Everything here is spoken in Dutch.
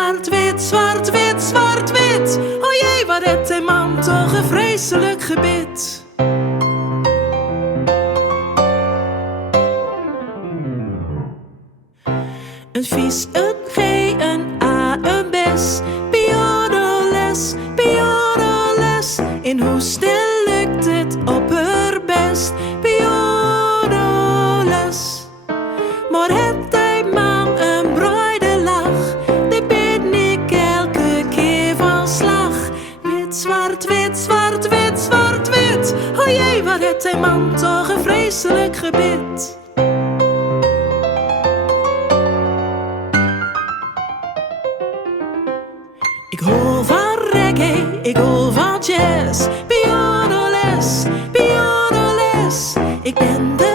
zwart-wit, zwart-wit, zwart-wit. O jee, wat het die man toch een vreselijk gebit. Een vies, een G, een A, een bes. Pianoles, pianoles. In hoe stil lukt het op haar best. Pianoles. Maar het die man een bruide lach. Die ben ik elke keer van slag. Wit, zwart-wit, zwart-wit, zwart-wit. O jee, wat het die man toch een vreselijk gebit. Ik hou van reggae, ik hou van jazz. Pianoles, pianoles. Ik ben de